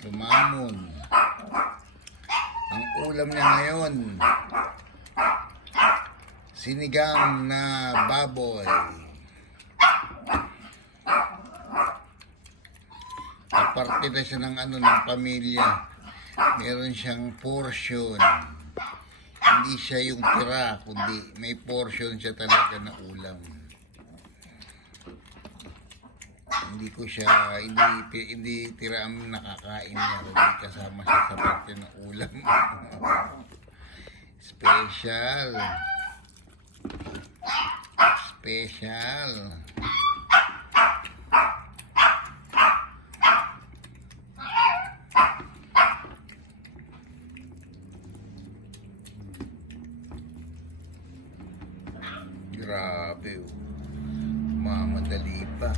Lumamon. Ang ulam niya ngayon, sinigang na baboy. Aparte na siya ng ng pamilya. Meron siyang portion. Hindi siya yung tira, kundi may portion siya talaga na ulam. Hindi tira ang nakakain niya, kundi kasama siya sa parte ng ulam. Special. Special. Grabe, oh. Mamadali pa.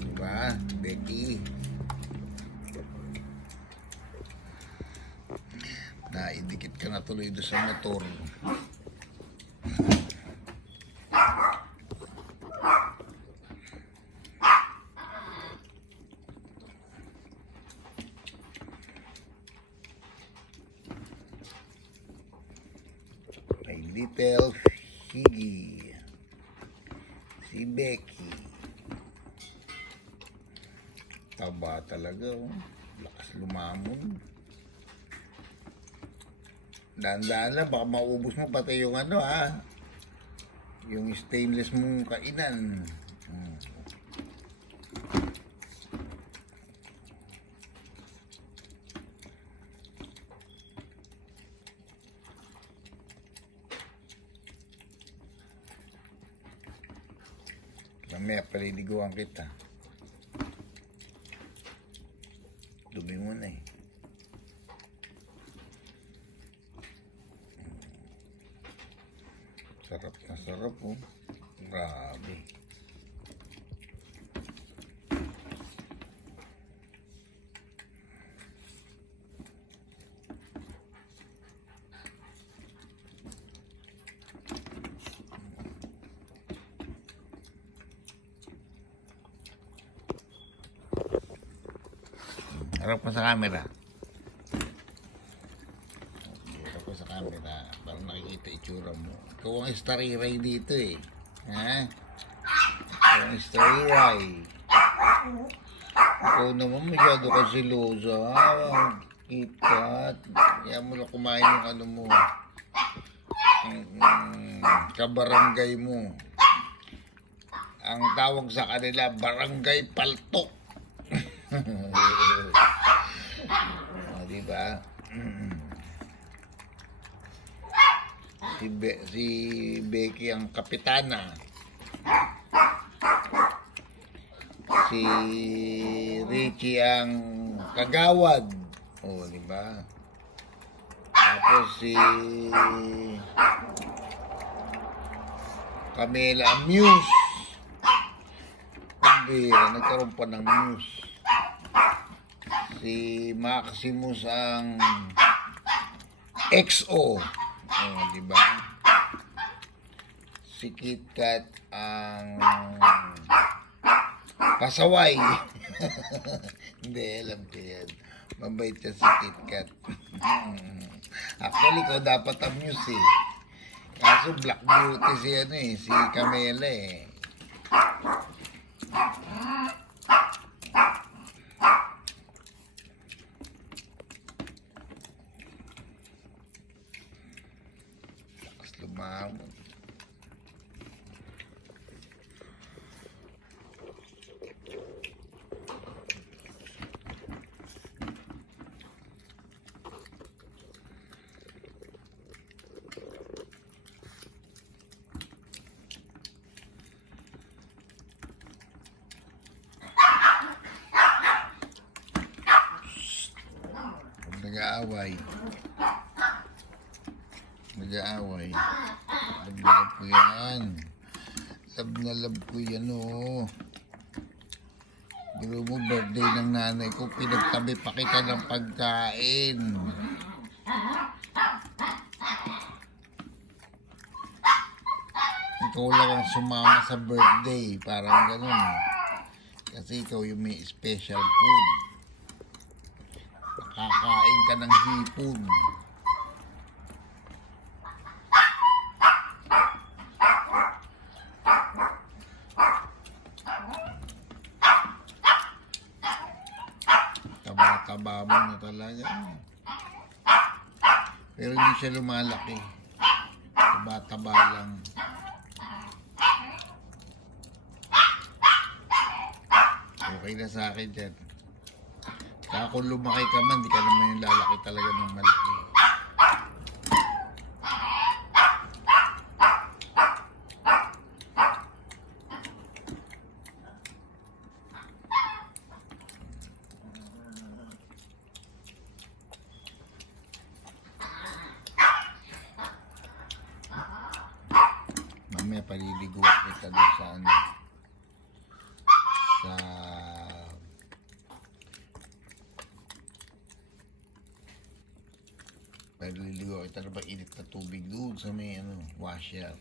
Diba, Becky? Naidikit ka na tuloy doon sa motor. My little Higgy. Si Becky. Taba talaga, oh. Lakas lumamon. Dahan-dahan lang, baka maubos mo pati yung yung stainless mong kainan. Mamaya paliliguan kita. Dumi mo na eh. Sarap na sarap, oh. Grabe. Harap ko sa camera. Harap ko sa camera para nakikita itsura mo. Ikaw ang stariray dito eh. Ha? Ikaw ang stariray. Ikaw naman masyado ka silosa. KitKat. Yan mo na kumain yung mo. Kabarangay mo. Ang tawag sa kanila, barangay paltok. Diba? Si Becky ang kapitana. Si Richie ang kagawad. Oh, diba? Tapos si Camila ang muse. Nagkaroon pa ng muse. Si Maximus ang XO. Oh, diba? Si KitKat ang pasaway. Hindi, alam ko yan. Mabait siya si KitKat. Actually, ko dapat ang muse eh. Kaso Black Beauty si Camila eh. Lumamon. Nag-aaway. Nag-aaway. Love ko yan. Love ko yan, oh. Biro mo, birthday ng nanay ko, pinagtabi pa kita ng pagkain. Ikaw lang ang sumama sa birthday, parang ganun. Kasi ikaw yung may special food. Nakakain ka ng hipon. Taba-taba mo na talaga. Pero hindi siya lumalaki. Taba-taba lang. Okay na sa akin dyan. Kaya kung lumaki ka man, di ka naman yung lalaki talaga ng malaki. Mamaya paliligo kita doon sa ano. Sa paliligo kita na ba init na tubig doon sa may ano, washer.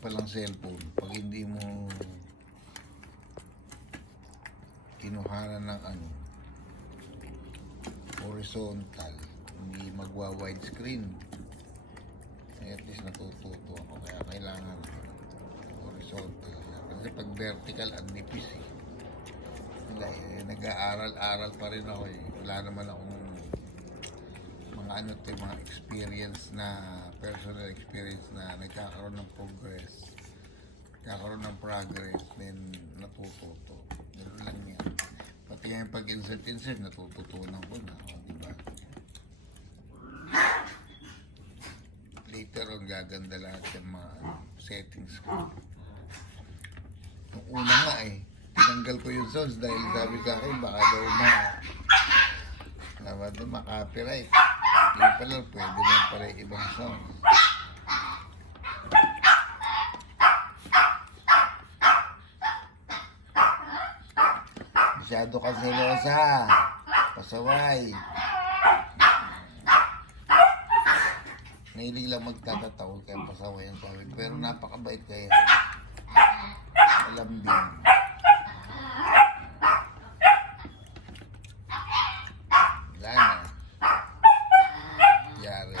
Palang cellphone, pag hindi mo kinuhanan ng ano, horizontal, hindi magwa-widescreen. At least natututo ako, kaya kailangan horizontal. Kasi pag vertical, ang nipis eh. Nag-aaral-aral pa rin ako eh. Wala naman akong mga ano to, mga experience na personal experience na nagkakaroon ng progress, nagkakaroon ng progress, then natututo. Ganun lang yan. Pati yung pag-insert, natututunan ko na, diba? Later on, gaganda lahat yung mga settings ko. Nung una nga eh, tinanggal ko yung sounds dahil sabi sa akin, baka daw maka-copyright. Yung pala, pwede lang pala yung ibang sound. Masyado ka selosa. Pasaway. Nahilig lang magtatatawag kaya pasaway ang sabi. Pero napakabait kaya. Alam din. Wala na. Yari.